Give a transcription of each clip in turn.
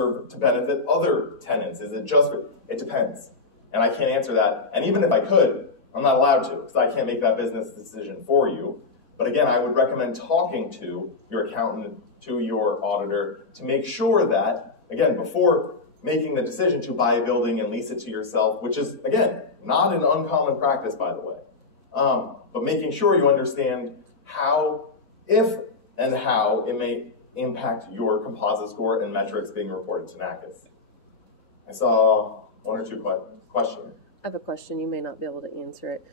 serve to benefit other tenants? Is it just, it depends. And I can't answer that. And even if I could, I'm not allowed to, because I can't make that business decision for you. But again, I would recommend talking to your accountant, to your auditor, to make sure that, again, before making the decision to buy a building and lease it to yourself, which is, again, not an uncommon practice, by the way, but making sure you understand how, if and how it may impact your composite score and metrics being reported to Naccas. I saw one or two questions. I have a question. You may not be able to answer it.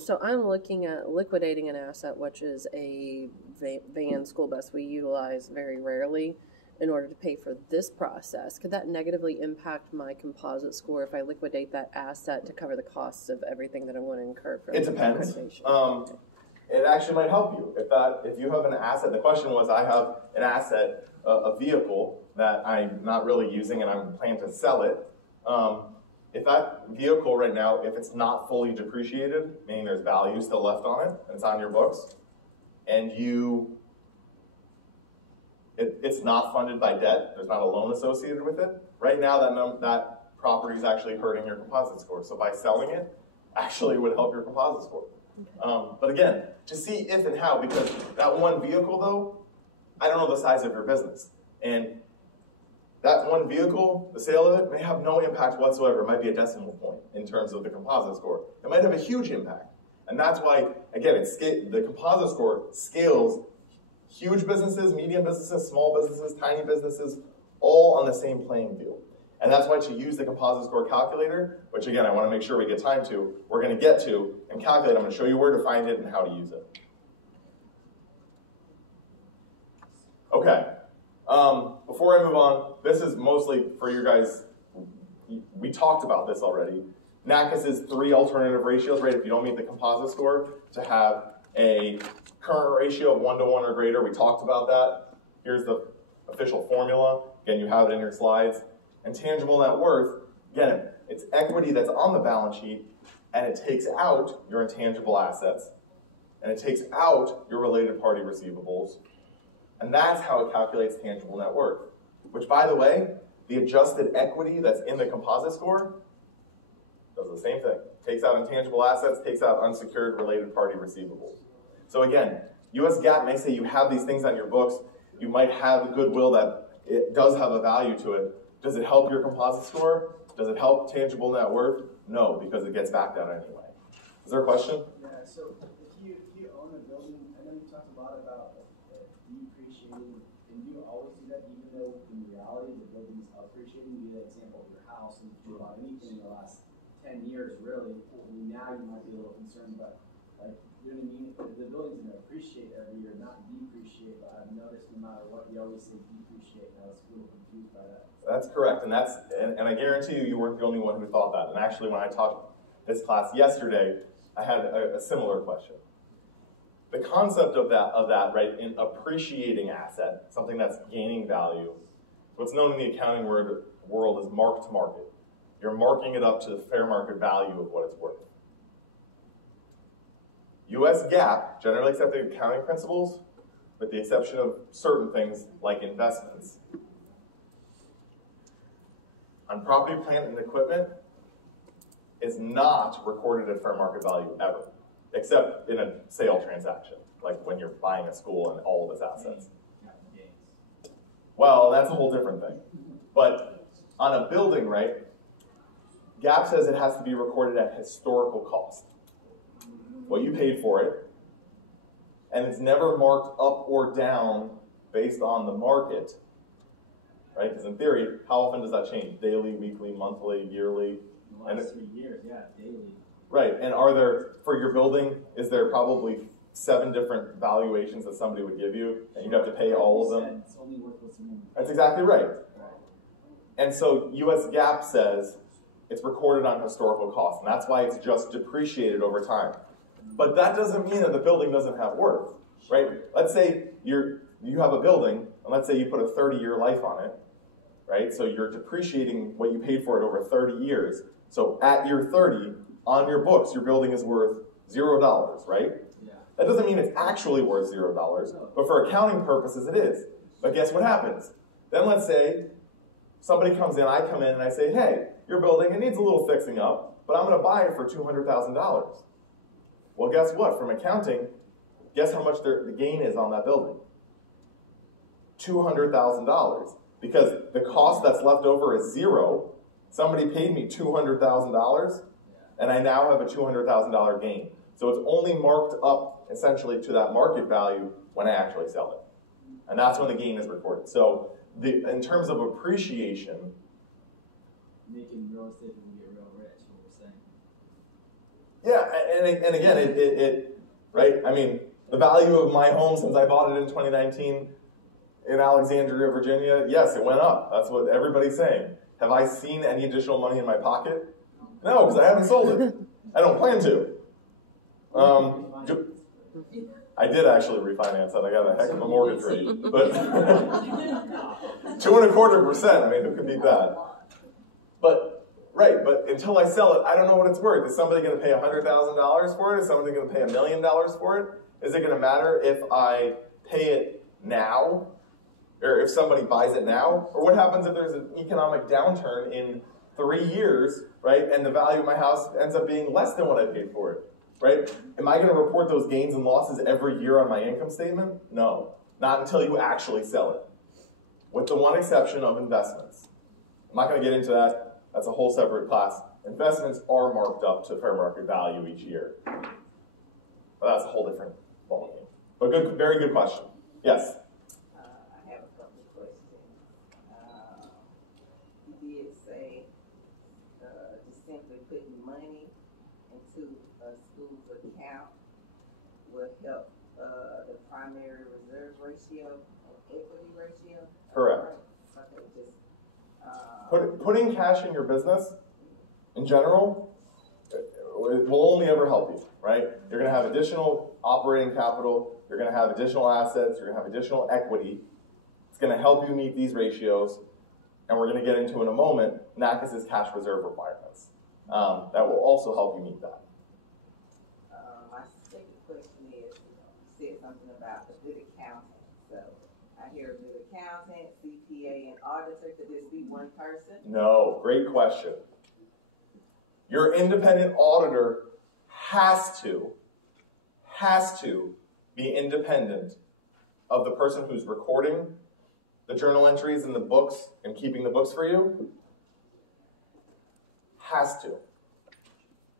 So I'm looking at liquidating an asset, which is a van school bus we utilize very rarely in order to pay for this process. Could that negatively impact my composite score if I liquidate that asset to cover the costs of everything that I want to incur for it depends. It actually might help you. If you have an asset, the question was, I have an asset, a vehicle that I'm not really using and I'm planning to sell it. If that vehicle right now, if it's not fully depreciated, meaning there's value still left on it, and it's on your books, and it's not funded by debt, there's not a loan associated with it, right now that property is actually hurting your composite score. So by selling it, actually would help your composite score. But again, to see if and how, because that one vehicle though, I don't know the size of your business. And that one vehicle, the sale of it, may have no impact whatsoever. It might be a decimal point in terms of the composite score. It might have a huge impact. And that's why, again, the composite score scales huge businesses, medium businesses, small businesses, tiny businesses, all on the same playing field. And that's why to use the composite score calculator, which again, I want to make sure we get time to, we're going to get to and calculate. I'm going to show you where to find it and how to use it. Okay. Before I move on, this is mostly for you guys. We talked about this already. Naccas is 3 alternative ratios, right? If you don't meet the composite score, to have a current ratio of 1 to 1 or greater. We talked about that. Here's the official formula. Again, you have it in your slides. And tangible net worth, again, it's equity that's on the balance sheet, and it takes out your intangible assets, and it takes out your related party receivables, and that's how it calculates tangible net worth. Which, by the way, the adjusted equity that's in the composite score does the same thing. Takes out intangible assets, takes out unsecured related party receivables. So again, US GAAP may say you have these things on your books, you might have goodwill that it does have a value to it. Does it help your composite score? Does it help tangible net worth? No, because it gets backed out anyway. Is there a question? Yeah, so if you own a building, I know you talked a lot about depreciating, and you always do that even though in reality the building is appreciating. You get an example of your house, and if you bought anything in the last 10 years, really, now you might be a little concerned, but like, you know what I mean? The building's going to appreciate every year, not depreciate, but I've noticed no matter what, you always say depreciate, and I was a little confused by that. That's correct, and I guarantee you, you weren't the only one who thought that. And actually, when I taught this class yesterday, I had a similar question. The concept of that, right, in appreciating asset, something that's gaining value, what's known in the accounting world is mark to market. You're marking it up to the fair market value of what it's worth. US GAAP, generally accepted accounting principles, with the exception of certain things like investments. On property, plant, and equipment is not recorded at fair market value ever, except in a sale transaction, like when you're buying a school and all of its assets. Well, that's a whole different thing. But on a building, right, GAAP says it has to be recorded at historical cost, what you paid for it, and it's never marked up or down based on the market. Right? Because in theory, how often does that change? Daily, weekly, monthly, yearly? The last 3 years, yeah, daily. Right. And are there, for your building, is there probably 7 different valuations that somebody would give you, and you'd have to pay all of them? It's only worth what's in. That's exactly right. And so US GAAP says it's recorded on historical cost, and that's why it's just depreciated over time. But that doesn't mean that the building doesn't have worth, right? Let's say you have a building, and let's say you put a 30-year life on it, right? So you're depreciating what you paid for it over 30 years. So at year 30, on your books, your building is worth $0, right? Yeah. That doesn't mean it's actually worth $0, but for accounting purposes it is. But guess what happens? Then let's say somebody comes in, I come in and I say, hey, your building, it needs a little fixing up, but I'm going to buy it for $200,000. Well, guess what? From accounting, guess how much the gain is on that building? $200,000. Because the cost that's left over is zero. Somebody paid me $200,000, and I now have a $200,000 gain. So it's only marked up essentially to that market value when I actually sell it. And that's when the gain is recorded. So in terms of appreciation, making real estate and get real rich, what we're saying. yeah, and again, it right? I mean, the value of my home since I bought it in 2019 in Alexandria, Virginia, yes, it went up. That's what everybody's saying. Have I seen any additional money in my pocket? No, because I haven't sold it. I don't plan to. I did actually refinance that. I got a heck of a mortgage rate. But 2.25%, I mean, who could beat that? But, right, but until I sell it, I don't know what it's worth. Is somebody going to pay $100,000 for it? Is somebody going to pay $1 million for it? Is it going to matter if I pay it now? Or if somebody buys it now? Or what happens if there's an economic downturn in 3 years, right, and the value of my house ends up being less than what I paid for it? Right? Am I going to report those gains and losses every year on my income statement? No. Not until you actually sell it. With the one exception of investments. I'm not going to get into that. That's a whole separate class. Investments are marked up to fair market value each year. But that's a whole different ballgame. But good, very good question. Yes? I have a couple of questions. You did say just simply putting money into a school's account will help the primary reserve ratio and equity ratio? Correct. Okay, just, Putting cash in your business, in general, it will only ever help you, right? You're going to have additional operating capital, you're going to have additional assets, you're going to have additional equity. It's going to help you meet these ratios, and we're going to get into in a moment Naccas' cash reserve requirements. That will also help you meet that. my second question is, you said something about a good accountant. So I hear a good accountant, CPA, and auditor. Could this be one person? No, great question. Your independent auditor has to be independent of the person who's recording the journal entries and the books and keeping the books for you. Has to.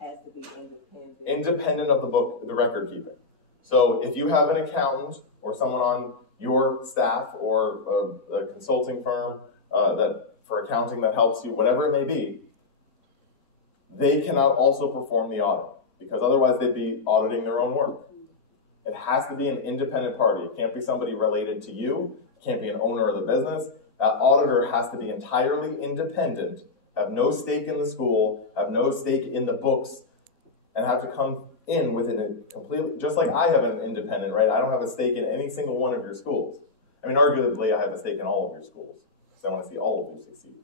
Has to be independent. Independent of the record keeping. So if you have an accountant or someone on your staff or a consulting firm that for accounting that helps you, whatever it may be, they cannot also perform the audit because otherwise they'd be auditing their own work. It has to be an independent party. It can't be somebody related to you. It can't be an owner of the business. That auditor has to be entirely independent, have no stake in the school, have no stake in the books, and have to come in with it completely, just like I have an independent, right? I don't have a stake in any single one of your schools. I mean, arguably, I have a stake in all of your schools, because I want to see all of you succeed.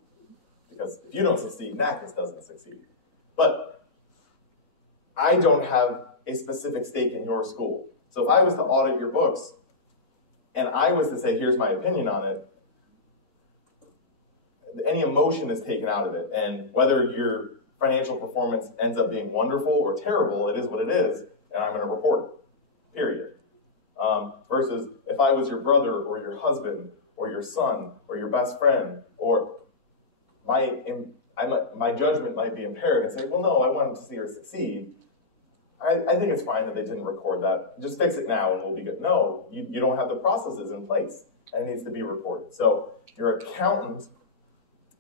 Because if you don't succeed, Naccas doesn't succeed. But I don't have a specific stake in your school. So if I was to audit your books, and I was to say, here's my opinion on it, any emotion is taken out of it. And whether your financial performance ends up being wonderful or terrible, it is what it is, and I'm going to report it, period. Versus if I was your brother or your husband or your son or your best friend, or my judgment might be impaired and say, well, no, I wanted to see her succeed. I think it's fine that they didn't record that. Just fix it now and we'll be good. No, you don't have the processes in place, and it needs to be reported. So your accountant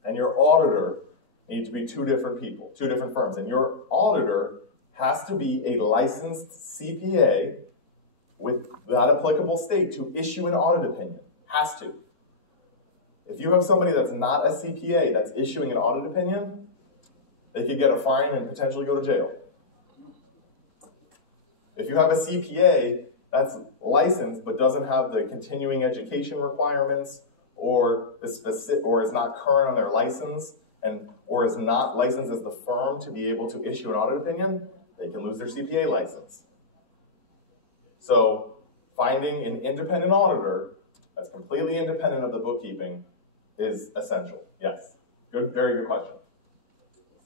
and your auditor need to be two different people, two different firms. And your auditor has to be a licensed CPA with that applicable state to issue an audit opinion. Has to. If you have somebody that's not a CPA that's issuing an audit opinion, they could get a fine and potentially go to jail. If you have a CPA that's licensed but doesn't have the continuing education requirements or is not current on their license or is not licensed as the firm to be able to issue an audit opinion, they can lose their CPA license. So finding an independent auditor that's completely independent of the bookkeeping is essential, yes. Good, very good question.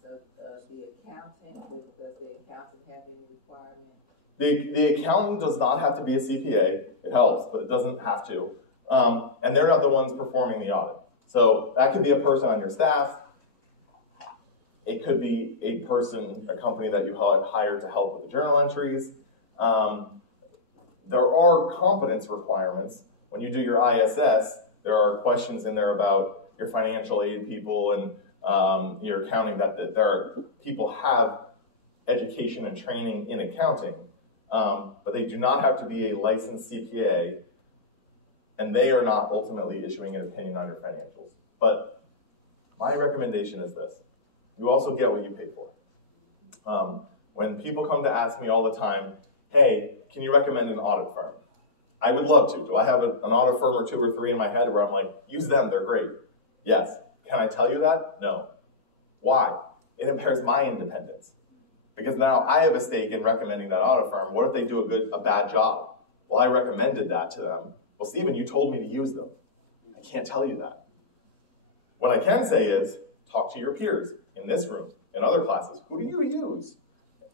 So the accountant, does the accountant have any requirement? The accountant does not have to be a CPA. It helps, but it doesn't have to. And they're not the ones performing the audit. So that could be a person on your staff. It could be a person, a company that you hire to help with the journal entries. There are competence requirements. When you do your ISS, there are questions in there about your financial aid people and your accounting, that there are people have education and training in accounting, but they do not have to be a licensed CPA, and they are not ultimately issuing an opinion on your financials. But my recommendation is this. You also get what you pay for. When people come to ask me all the time, hey, can you recommend an audit firm? I would love to. Do I have an audit firm or two or three in my head where I'm like, use them, they're great? Yes. Can I tell you that? No. Why? It impairs my independence. Because now I have a stake in recommending that audit firm. What if they do a bad job? Well, I recommended that to them. Well, Stephen, you told me to use them. I can't tell you that. What I can say is, talk to your peers in this room, in other classes. Who do you use?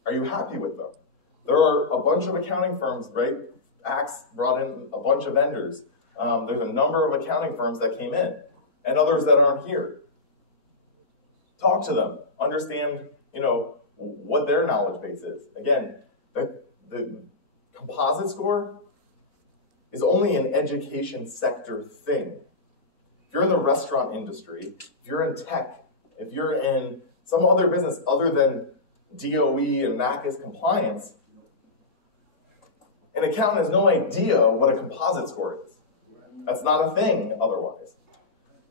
Are you happy with them? There are a bunch of accounting firms, right? Axe brought in a bunch of vendors. There's a number of accounting firms that came in, and others that aren't here. Talk to them. Understand, what their knowledge base is. Again, the composite score is only an education sector thing. If you're in the restaurant industry, if you're in tech, if you're in some other business other than DOE and Naccas compliance, an accountant has no idea what a composite score is. That's not a thing otherwise.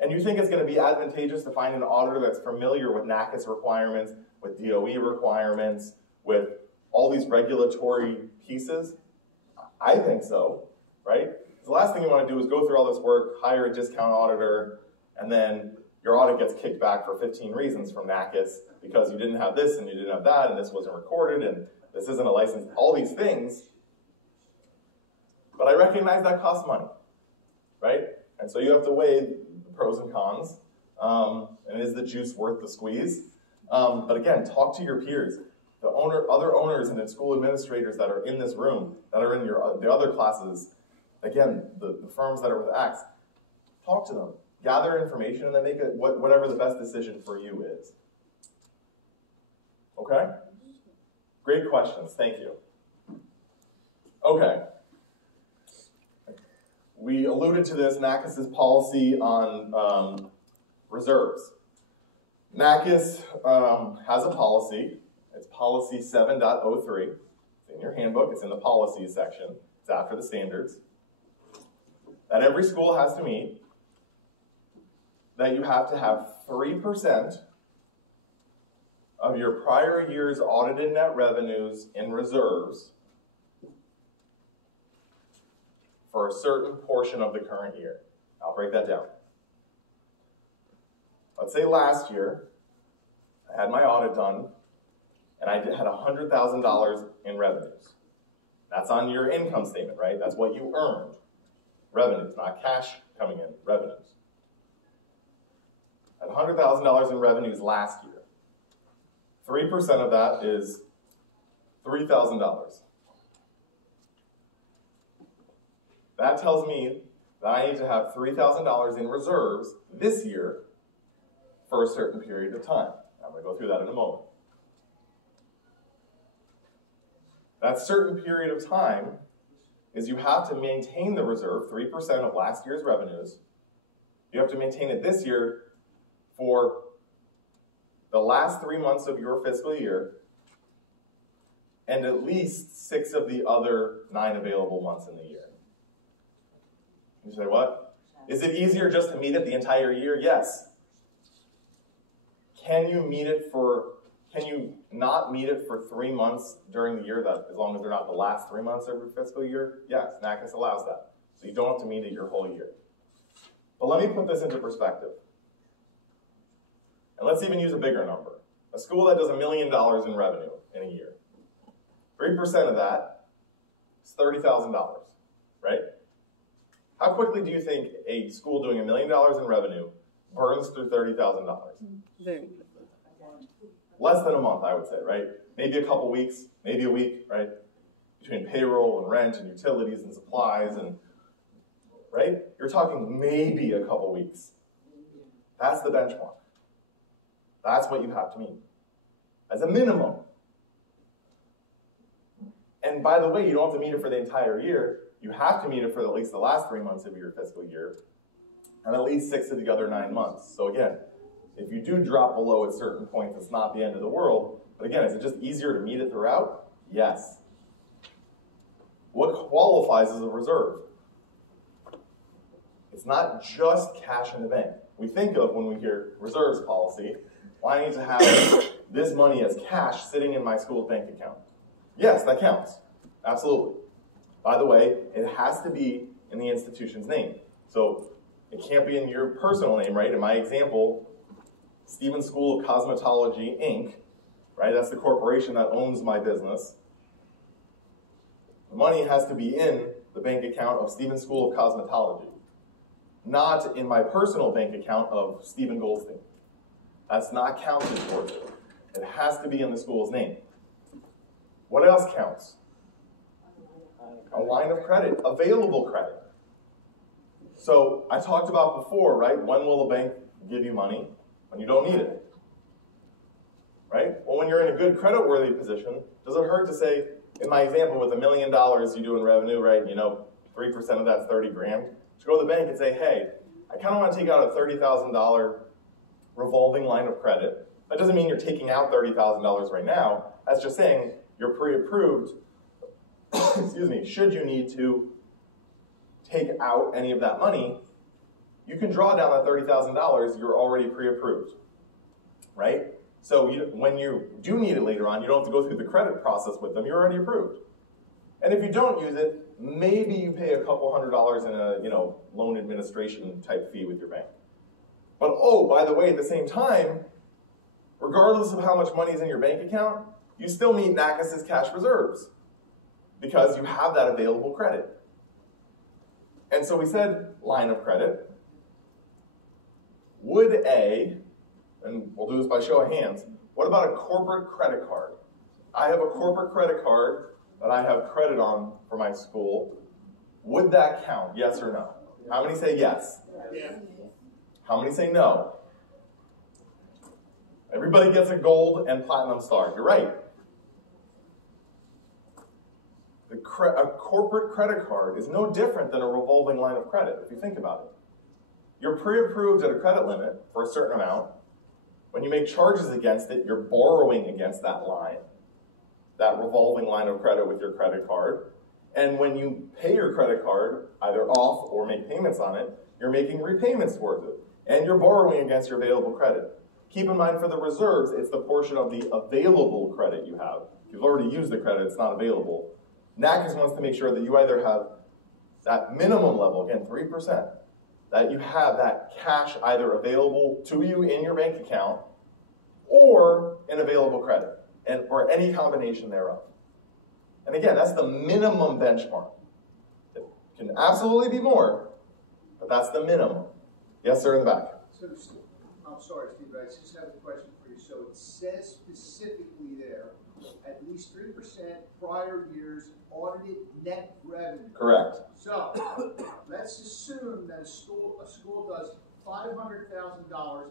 And you think it's going to be advantageous to find an auditor that's familiar with Naccas requirements, with DOE requirements, with all these regulatory pieces? I think so, right? The last thing you want to do is go through all this work, hire a discount auditor, and then your audit gets kicked back for 15 reasons from Naccas because you didn't have this and you didn't have that and this wasn't recorded and this isn't a license, all these things. But I recognize that costs money, right? And so you have to weigh the pros and cons. And is the juice worth the squeeze? But again, talk to your peers. The other owners and school administrators that are in this room, that are in the other classes, again, the firms that are with Axe, talk to them. Gather information and then make it whatever the best decision for you is. Okay? Great questions. Thank you. Okay. We alluded to this, Naccas' policy on reserves. Naccas has a policy. It's policy 7.03. It's in your handbook. It's in the policies section. It's after the standards. That every school has to meet. That you have to have 3% of your prior year's audited net revenues in reserves for a certain portion of the current year. I'll break that down. Let's say last year, I had my audit done, and I had $100,000 in revenues. That's on your income statement, right? That's what you earned. Revenues, not cash coming in, revenues. I had $100,000 in revenues last year. 3% of that is $3,000. That tells me that I need to have $3,000 in reserves this year for a certain period of time. I'm going to go through that in a moment. That certain period of time is you have to maintain the reserve, 3% of last year's revenues. You have to maintain it this year for the last 3 months of your fiscal year and at least 6 of the other 9 available months in the year. You say, what? Is it easier just to meet it the entire year? Yes. Can you not meet it for 3 months during the year, that as long as they're not the last 3 months of your fiscal year? Yes, Naccas allows that. So you don't have to meet it your whole year. But let me put this into perspective. And let's even use a bigger number. A school that does $1 million in revenue in a year. 3% of that is $30,000, right? How quickly do you think a school doing $1 million in revenue burns through $30,000. Very good. Less than a month, I would say, right? Maybe a couple weeks, maybe a week, right? Between payroll and rent and utilities and supplies and, right? You're talking maybe a couple weeks. That's the benchmark. That's what you have to meet as a minimum. And by the way, you don't have to meet it for the entire year. You have to meet it for at least the last 3 months of your fiscal year and at least 6 of the other 9 months. So again, if you do drop below at certain points, it's not the end of the world. But again, is it just easier to meet it throughout? Yes. What qualifies as a reserve? It's not just cash in the bank. We think of, when we hear reserves policy, well, I need to have this money as cash sitting in my school bank account. Yes, that counts. Absolutely. By the way, it has to be in the institution's name. So it can't be in your personal name, right? In my example, Stevens School of Cosmetology, Inc., right? That's the corporation that owns my business. The money has to be in the bank account of Stevens School of Cosmetology, not in my personal bank account of Stephen Goldstein. That's not counted towards it. It has to be in the school's name. What else counts? A line of credit, available credit. So I talked about before, right? When will a bank give you money? When you don't need it. Right? Well, when you're in a good credit-worthy position, does it hurt to say, in my example, with $1 million you do in revenue, right? 3% of that's 30 grand. To go to the bank and say, hey, I kind of want to take out a $30,000 revolving line of credit. That doesn't mean you're taking out $30,000 right now. That's just saying you're pre-approved, excuse me, should you need to take out any of that money, you can draw down that $30,000, you're already pre-approved, right? So when you do need it later on, you don't have to go through the credit process with them, you're already approved. And if you don't use it, maybe you pay a couple $100s in a loan administration type fee with your bank. But oh, by the way, at the same time, regardless of how much money is in your bank account, you still meet Naccas' cash reserves because you have that available credit. And so we said line of credit. Would and we'll do this by show of hands, what about a corporate credit card? I have a corporate credit card that I have credit on for my school. Would that count, yes or no? How many say yes? Yeah. How many say no? Everybody gets a gold and platinum star. You're right. A corporate credit card is no different than a revolving line of credit, if you think about it. You're pre-approved at a credit limit for a certain amount. When you make charges against it, you're borrowing against that line, that revolving line of credit with your credit card. And when you pay your credit card, either off or make payments on it, you're making repayments towards it. And you're borrowing against your available credit. Keep in mind for the reserves, it's the portion of the available credit you have. If you've already used the credit, it's not available. Naccas wants to make sure that you either have that minimum level, again, 3%, that you have that cash either available to you in your bank account or in available credit, or any combination thereof. And again, that's the minimum benchmark. It can absolutely be more, but that's the minimum. Yes, sir, in the back. So, I'm sorry, Steve, but I just have a question for you. So it says specifically there, at least 3% prior year's audited net revenue. Correct. So let's assume that a school does $500,000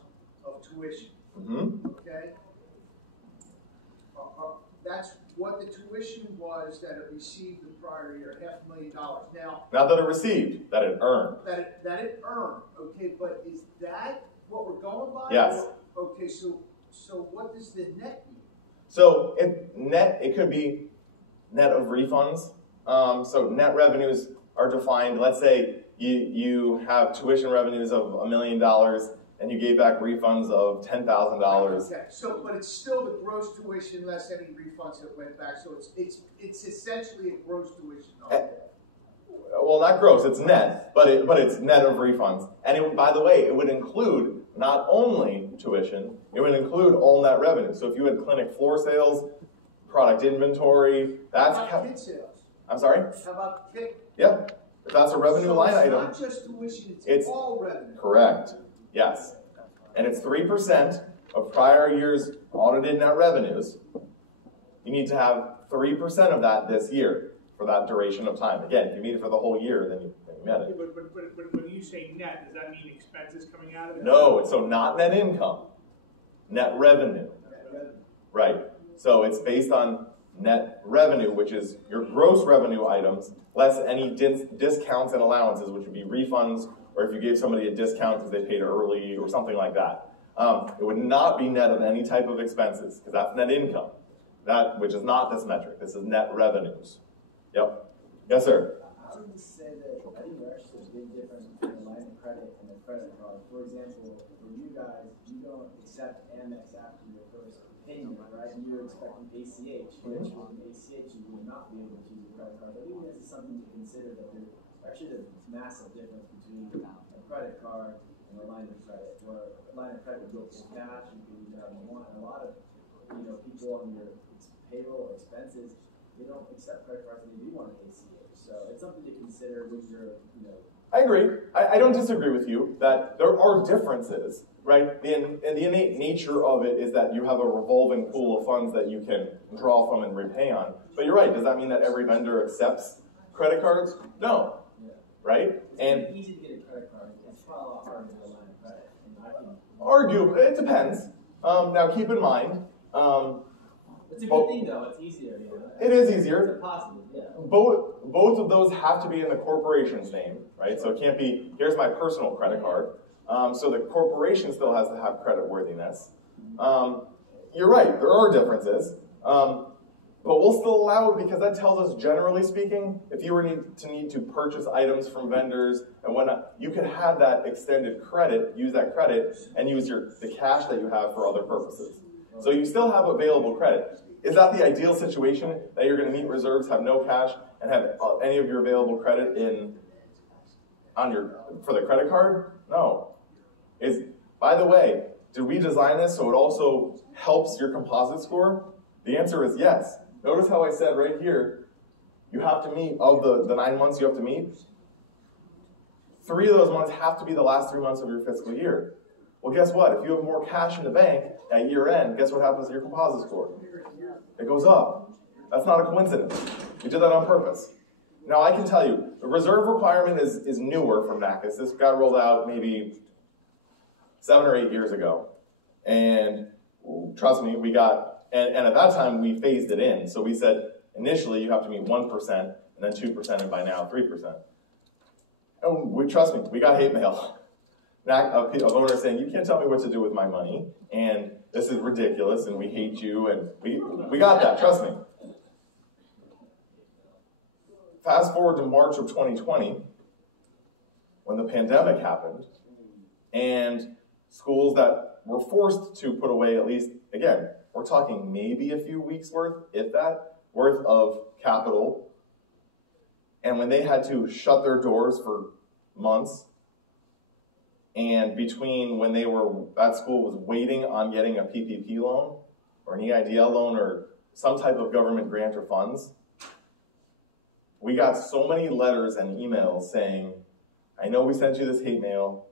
of tuition. Mm-hmm. Okay. That's what the tuition was that it received the prior year, $500,000. Now, Not that it received, that it earned. that it earned. Okay, but is that what we're going by? Yes. Okay, so what does the net mean? So it could be net of refunds. So net revenues are defined. Let's say you have tuition revenues of $1 million and you gave back refunds of $10,000. Okay, so but it's still the gross tuition less any refunds that went back. So it's essentially a gross tuition. Well, not gross, it's net, but it's net of refunds. And by the way, it would include not only tuition, it would include all net revenue. So if you had clinic floor sales, product inventory, that's How about kit sales? I'm sorry? How about kit? Yep. If that's a revenue line item. It's not just tuition, it's all revenue. Correct. Yes. and it's 3% of prior year's audited net revenues, you need to have 3% of that this year for that duration of time. Again, if you meet it for the whole year, then you met it. But when you say net, does that mean expenses coming out of it? No, so not net income, net revenue. Right. So it's based on net revenue, which is your gross revenue items, less any discounts and allowances, which would be refunds, or if you gave somebody a discount because they paid early or something like that. It would not be net of any type of expenses, because that's net income, which is not this metric. This is net revenues. Yep. Yes, sir? I would just say that I think there's actually a big difference between a line of credit and a credit card. For example, for you guys, you don't accept Amex after your first payment, right? You're expecting ACH, which with an ACH you would not be able to use a credit card. But even this is something to consider, that there's actually a massive difference between a credit card and a line of credit. Where a line of credit would go for cash, you can use it how you want. And a lot of people on your payroll or expenses, they don't accept credit cards and they do want an ACH. So it's something to consider when you're, I agree. I don't disagree with you that there are differences, right? And the innate nature of it is that you have a revolving pool of funds that you can draw from and repay on. But you're right. Does that mean that every vendor accepts credit cards? No. Yeah. Right? It's easy to get a credit card. It's probably a lot harder to get a line of credit. Argue, it depends. Now keep in mind, it's a good thing though. It's easier. It is easier. It's a positive, yeah. Both of those have to be in the corporation's name, right? So it can't be, here's my personal credit card. So the corporation still has to have credit worthiness. You're right, there are differences. But we'll still allow it because that tells us, generally speaking, if you were need to purchase items from vendors and whatnot, you can have that extended credit, use that credit, and use the cash that you have for other purposes. So you still have available credit. Is that the ideal situation, that you're going to meet reserves, have no cash, and have any of your available credit for the credit card? No. By the way, did we design this so it also helps your composite score? The answer is yes. Notice how I said right here, you have to meet, of the 9 months you have to meet, 3 of those months have to be the last 3 months of your fiscal year. Well, guess what? If you have more cash in the bank at year end, guess what happens to your composite score? It goes up. That's not a coincidence. We did that on purpose. Now, I can tell you, the reserve requirement is newer from Naccas. This got rolled out maybe 7 or 8 years ago. And trust me, and at that time, we phased it in. So we said, initially, you have to meet 1%, and then 2%, and by now, 3%. And trust me, we got hate mail. Of owners saying, you can't tell me what to do with my money, and this is ridiculous, and we hate you, and we got that, trust me. Fast forward to March of 2020, when the pandemic happened, and schools that were forced to put away at least, again, we're talking maybe a few weeks worth, if that, worth of capital, and when they had to shut their doors for months, and between when that school was waiting on getting a PPP loan, or an EIDL loan, or some type of government grant or funds, we got so many letters and emails saying, I know we sent you this hate mail,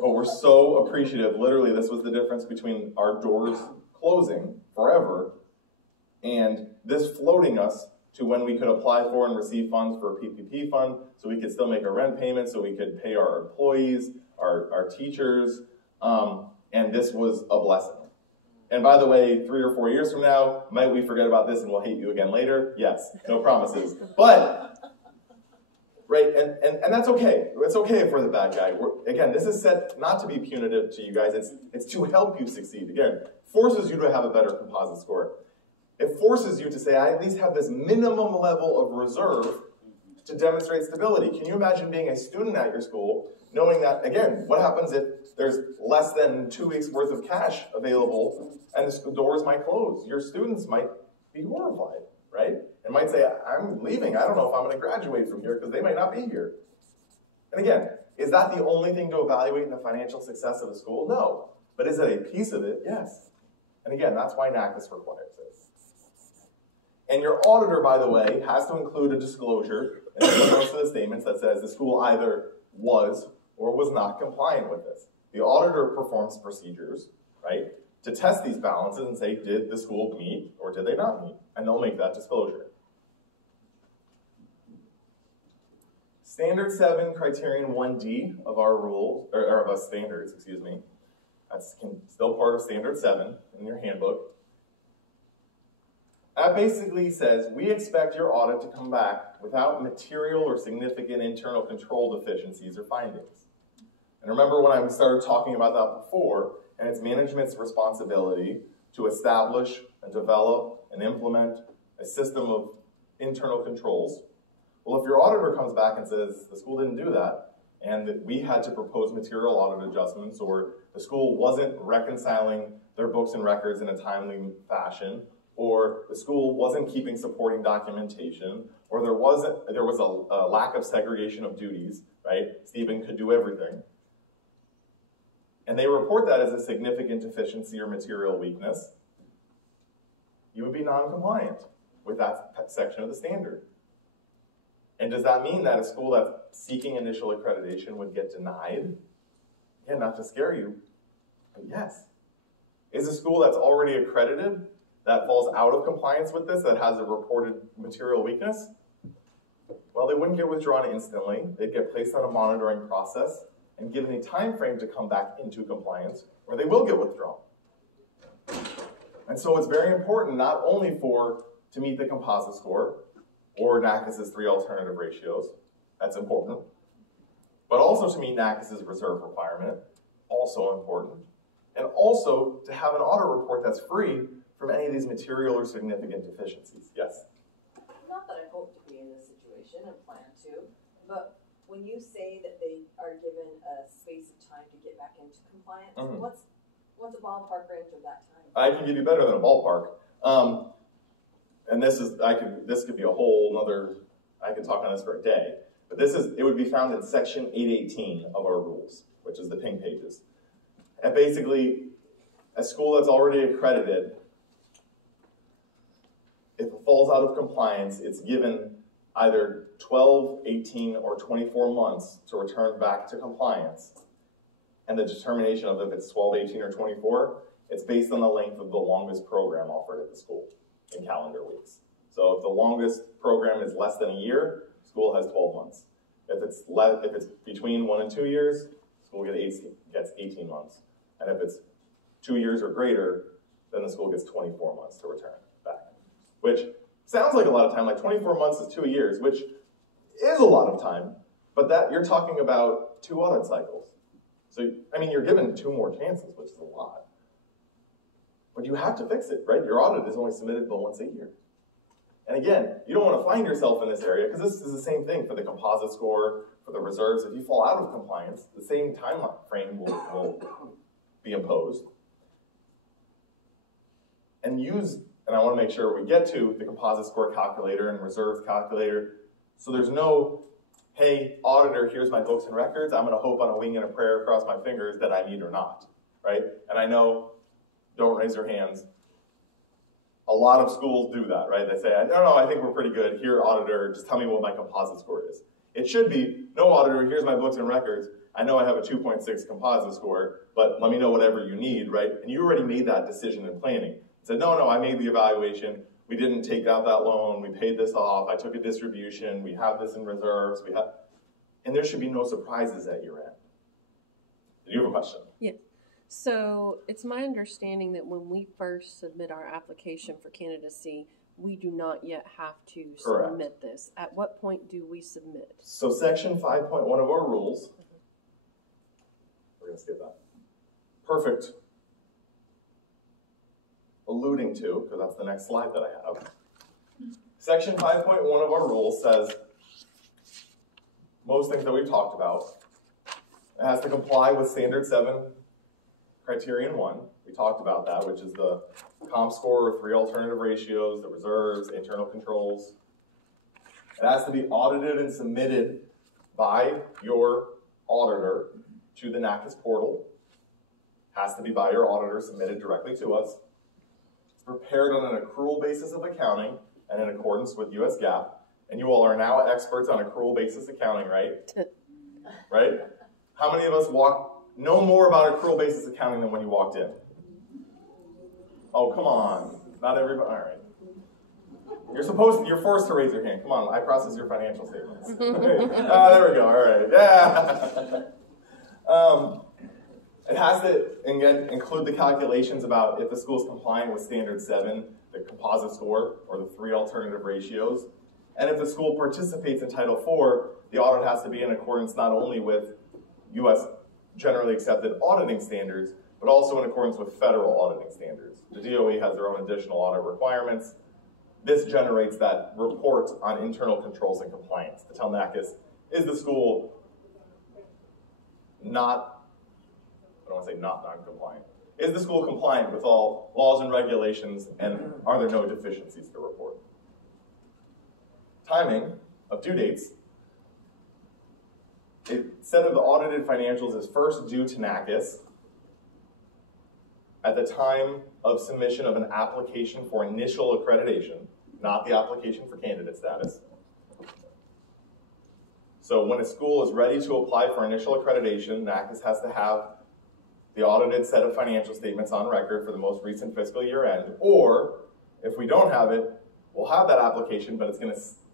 but we're so appreciative. Literally, this was the difference between our doors closing forever and this floating us to when we could apply for and receive funds for a PPP fund, so we could still make our rent payments, so we could pay our employees, our teachers, and this was a blessing. And by the way, 3 or 4 years from now, might we forget about this and we'll hate you again later? Yes, no promises. But, right, and that's okay. It's okay if we're the bad guy. Again, this is set not to be punitive to you guys. It's to help you succeed. Again, forces you to have a better composite score. It forces you to say, I at least have this minimum level of reserve to demonstrate stability. Can you imagine being a student at your school, knowing that, again, what happens if there's less than 2 weeks worth of cash available and the doors might close? Your students might be horrified, right? And might say, I'm leaving. I don't know if I'm going to graduate from here because they might not be here. And again, is that the only thing to evaluate in the financial success of a school? No. But is it a piece of it? Yes. And again, that's why Naccas requires it. And your auditor, by the way, has to include a disclosure in most of the statements that says the school either was or was not compliant with this. the auditor performs procedures, right, to test these balances and say, did the school meet or did they not meet? And they'll make that disclosure. Standard 7, criterion 1D of our rules, or of our standards, excuse me, that's still part of standard 7 in your handbook. That basically says, we expect your audit to come back without material or significant internal control deficiencies or findings. And remember when I started talking about that before, and it's management's responsibility to establish and develop and implement a system of internal controls. Well, if your auditor comes back and says, the school didn't do that, and that we had to propose material audit adjustments, or the school wasn't reconciling their books and records in a timely fashion, or the school wasn't keeping supporting documentation, or there was a lack of segregation of duties, right? Stephen could do everything. And they report that as a significant deficiency or material weakness, you would be non-compliant with that section of the standard. And does that mean that a school that's seeking initial accreditation would get denied? Again, not to scare you, but yes. Is a school that's already accredited that falls out of compliance with this, that has a reported material weakness? Well, they wouldn't get withdrawn instantly. They'd get placed on a monitoring process and given a time frame to come back into compliance, or they will get withdrawn. And so it's very important not only to meet the composite score, or Naccas' 3 alternative ratios, that's important, but also to meet Naccas' reserve requirement, also important, and also to have an audit report that's free from any of these material or significant deficiencies. Yes? Not that I hope to be in this situation and plan to, but when you say that they are given a space of time to get back into compliance, what's a ballpark range of that time? I can give you better than a ballpark. And this could be a whole nother, I could talk on this for a day. But it would be found in section 818 of our rules, which is the pink pages. And basically, a school that's already accredited, if it falls out of compliance, it's given either 12, 18, or 24 months to return back to compliance. And the determination of if it's 12, 18, or 24, it's based on the length of the longest program offered at the school in calendar weeks. So if the longest program is less than a year, school has 12 months. If it's between 1 and 2 years, school gets 18 months. And if it's 2 years or greater, then the school gets 24 months to return back. Which sounds like a lot of time, like 24 months is 2 years, which is a lot of time, but that you're talking about 2 audit cycles. So, I mean, you're given 2 more chances, which is a lot. But you have to fix it, right? Your audit is only submitted but once a year. And again, you don't want to find yourself in this area, because this is the same thing for the composite score, for the reserves. If you fall out of compliance, the same time frame will be imposed. And I want to make sure we get to the composite score calculator and reserves calculator, so there's no, hey, auditor, here's my books and records, I'm going to hope on a wing and a prayer across my fingers that I meet or not, right? And I know, don't raise your hands, a lot of schools do that, right? They say, no, I think we're pretty good. Here, auditor, just tell me what my composite score is. It should be, no, auditor, here's my books and records. I know I have a 2.6 composite score, but let me know whatever you need, right? And you already made that decision in planning. Said, no, I made the evaluation. We didn't take out that loan. We paid this off. I took a distribution. We have this in reserves. And there should be no surprises at your end. Do you have a question? Yeah. So it's my understanding that when we first submit our application for candidacy, we do not yet have to submit this. At what point do we submit? So section 5.1 of our rules, we're going to skip that. Perfect. Alluding to, because that's the next slide that I have. Section 5.1 of our rules says most things that we've talked about. It has to comply with standard 7, criterion 1. We talked about that, which is the comp score, 3 alternative ratios, the reserves, internal controls. It has to be audited and submitted by your auditor to the Naccas portal. Has to be by your auditor, submitted directly to us. It's prepared on an accrual basis of accounting and in accordance with US GAAP. And you all are now experts on accrual basis accounting, right? Right? How many of us walk know more about accrual basis accounting than when you walked in? Oh, come on. Not everybody. All right. You're forced to raise your hand. Come on, I process your financial statements. There we go. All right. Yeah. It has to, again, include the calculations about if the school is compliant with Standard 7, the composite score, or the 3 alternative ratios. And if the school participates in Title IV, the audit has to be in accordance not only with U.S. generally accepted auditing standards, but also in accordance with federal auditing standards. The DOE has their own additional audit requirements. This generates that report on internal controls and compliance to tell Naccas, is the school not, I don't want to say not non-compliant, is the school compliant with all laws and regulations, and are there no deficiencies to report? Timing of due dates. A set of the audited financials is first due to Naccas at the time of submission of an application for initial accreditation, not the application for candidate status. So when a school is ready to apply for initial accreditation, Naccas has to have the audited set of financial statements on record for the most recent fiscal year end, or if we don't have it, we'll have that application, but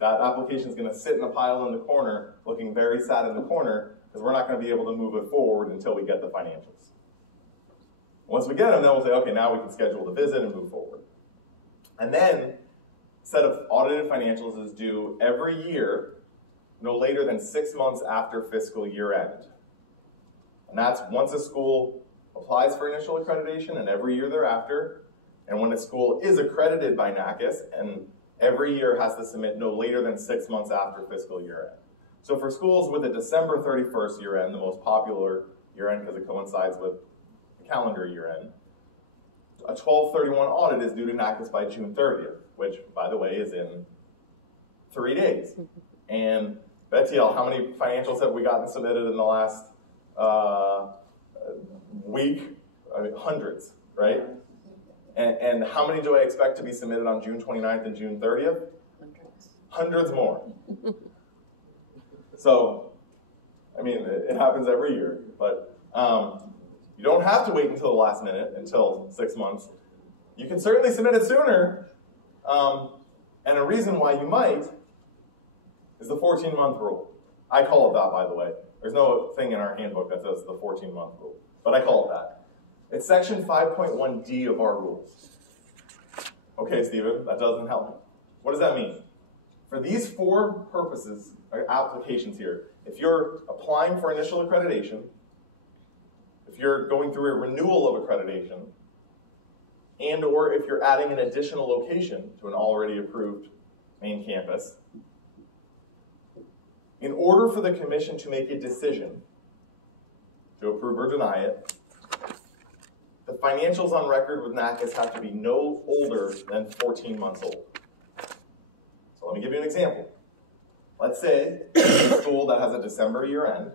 that application is going to sit in a pile in the corner, looking very sad in the corner, because we're not going to be able to move it forward until we get the financials. Once we get them, then we'll say, okay, now we can schedule the visit and move forward. And then, a set of audited financials is due every year, no later than 6 months after fiscal year end. And that's once a school applies for initial accreditation and every year thereafter, and when a school is accredited by Naccas, and every year has to submit no later than 6 months after fiscal year end. So for schools with a December 31st year end, the most popular year end because it coincides with the calendar year end, a 12/31 audit is due to Naccas by June 30th, which, by the way, is in 3 days. And Betiel, how many financials have we gotten submitted in the last week? I mean, hundreds, right? And how many do I expect to be submitted on June 29th and June 30th? Hundreds more. So, I mean, it happens every year. But you don't have to wait until the last minute, until 6 months. You can certainly submit it sooner. And a reason why you might is the 14-month rule. I call it that, by the way. There's no thing in our handbook that says the 14-month rule. But I call it that. It's section 5.1D of our rules. Okay, Stephen, that doesn't help me. What does that mean? For these 4 purposes, or applications here, if you're applying for initial accreditation, if you're going through a renewal of accreditation, and or if you're adding an additional location to an already approved main campus, in order for the commission to make a decision to approve or deny it, the financials on record with Naccas have to be no older than 14 months old. So let me give you an example. Let's say a school that has a December year end,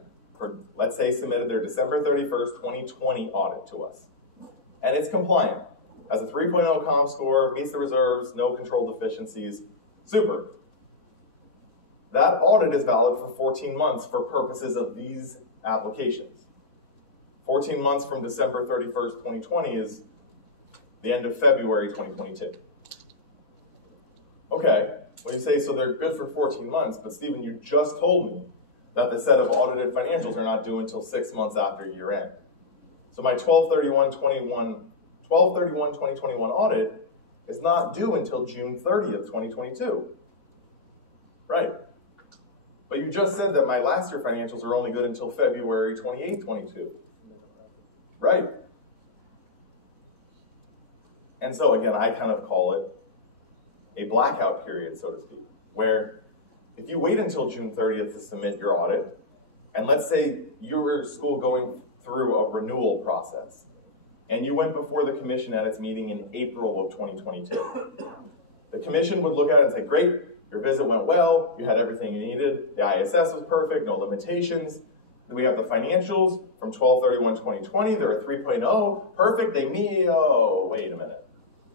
let's say submitted their December 31st, 2020 audit to us. And it's compliant. Has a 3.0 comm score, meets the reserves, no control deficiencies. Super. That audit is valid for 14 months for purposes of these applications. 14 months from December 31st, 2020 is the end of February 2022. Okay, well you say, so they're good for 14 months, but Stephen, you just told me that the set of audited financials are not due until 6 months after year end. So my 12/31/2021 audit is not due until June 30th, 2022. Right. But you just said that my last year financials are only good until February 28th, 22. Right. And so again, I kind of call it a blackout period, so to speak, where if you wait until June 30th to submit your audit, and let's say you're a school going through a renewal process, and you went before the commission at its meeting in April of 2022, the commission would look at it and say, great, your visit went well, you had everything you needed, the ISS was perfect, no limitations. Then we have the financials from 12/31/2020, they're a 3.0, perfect, they meet, oh, wait a minute.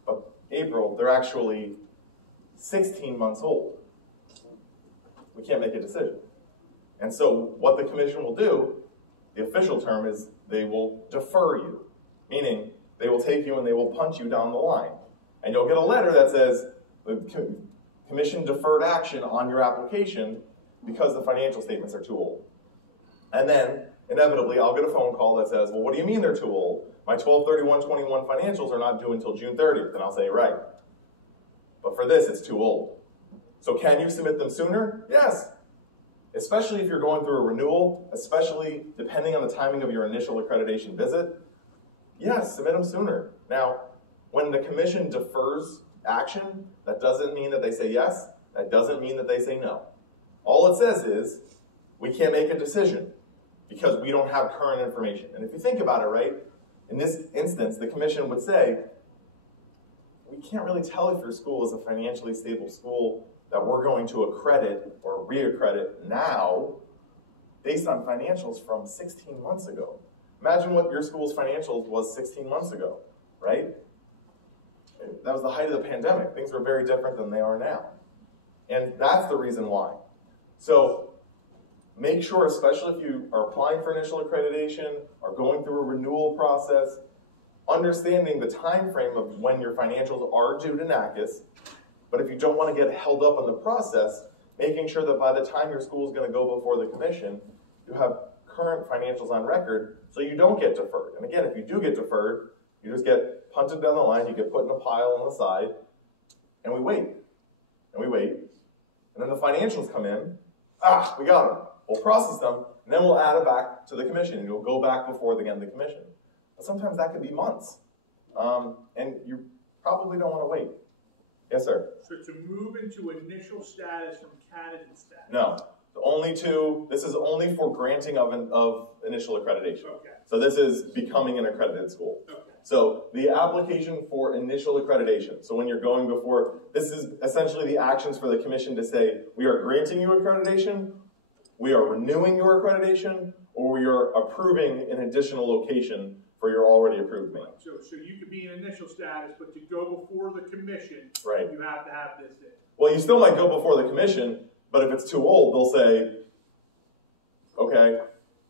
But April, they're actually 16 months old. We can't make a decision. And so what the commission will do, the official term is they will defer you, meaning they will take you and they will punch you down the line. And you'll get a letter that says, the commission deferred action on your application because the financial statements are too old. And then, inevitably, I'll get a phone call that says, well, what do you mean they're too old? My 12/31/21 financials are not due until June 30th. And I'll say, right. But for this, it's too old. So can you submit them sooner? Yes. Especially if you're going through a renewal, especially depending on the timing of your initial accreditation visit. Yes, submit them sooner. Now, when the commission defers action, that doesn't mean that they say yes. That doesn't mean that they say no. All it says is, we can't make a decision because we don't have current information. And if you think about it, right, in this instance, the commission would say, we can't really tell if your school is a financially stable school that we're going to accredit or re-accredit now based on financials from 16 months ago. Imagine what your school's financials was 16 months ago, right? That was the height of the pandemic. Things were very different than they are now. And that's the reason why. So make sure, especially if you are applying for initial accreditation or going through a renewal process, understanding the time frame of when your financials are due to Naccas, but if you don't want to get held up in the process, making sure that by the time your school is going to go before the commission, you have current financials on record so you don't get deferred. And again, if you do get deferred, you just get punted down the line, you get put in a pile on the side, and we wait. And we wait. And then the financials come in. We got them. We'll process them, and then we'll add it back to the commission, and you'll go back before the commission. But sometimes that could be months. And you probably don't want to wait. Yes, sir? So to move into initial status from candidate status? No. This is only for granting of initial accreditation. Okay. So this is becoming an accredited school. Okay. So the application for initial accreditation, so when you're going before, this is essentially the actions for the commission to say, we are granting you accreditation, we are renewing your accreditation, or we are approving an additional location for your already approved main. So you could be in initial status, but to go before the commission, right, you have to have this in. Well, you still might go before the commission, but if it's too old, they'll say, okay,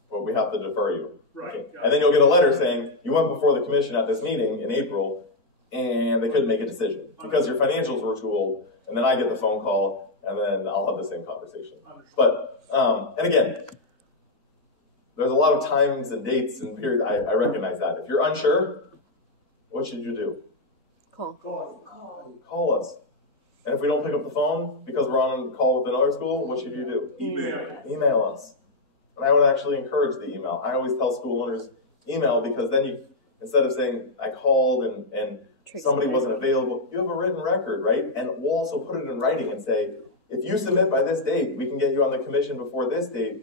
well, we have to defer you. Right. Okay. And then you'll get a letter saying, you went before the commission at this meeting in April, and they couldn't make a decision because your financials were too old. And then I get the phone call, and then I'll have the same conversation. But, and again, there's a lot of times and dates and periods. I recognize that. If you're unsure, what should you do? Call us. And if we don't pick up the phone because we're on a call with another school, what should you do? Email us. And I would actually encourage the email. I always tell school owners, email, because then you, instead of saying, I called and somebody wasn't available, you have a written record, right? And we'll also put it in writing and say, if you submit by this date, we can get you on the commission before this date,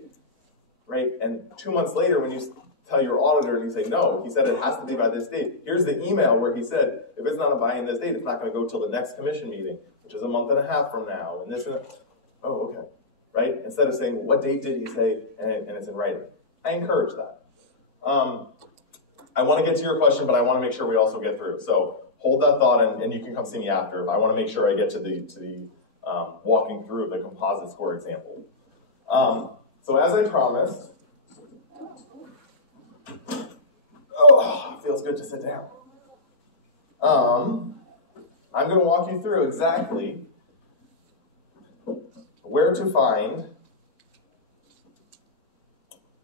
right? And 2 months later, when you tell your auditor and you say, no, he said it has to be by this date. Here's the email where he said, if it's not by this date, it's not going to go till the next commission meeting, which is a month and a half from now. And this, oh, okay. Right? Instead of saying, what date did he say, and it's in writing. I encourage that. I want to get to your question, but I want to make sure we also get through. So hold that thought, and you can come see me after. But I want to make sure I get to the walking through the composite score example. So as I promised, it feels good to sit down. I'm going to walk you through exactly where to find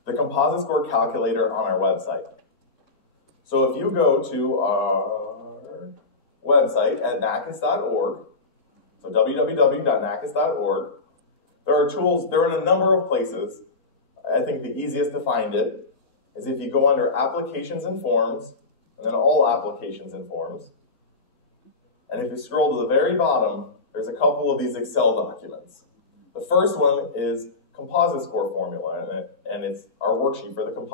the composite score calculator on our website. So if you go to our website at naccas.org, so www.naccas.org, there are tools, they're in a number of places. I think the easiest to find it is if you go under Applications and Forms, and then All Applications and Forms, and if you scroll to the very bottom, there's a couple of these Excel documents. The first one is composite score formula, and it's our worksheet for the composite.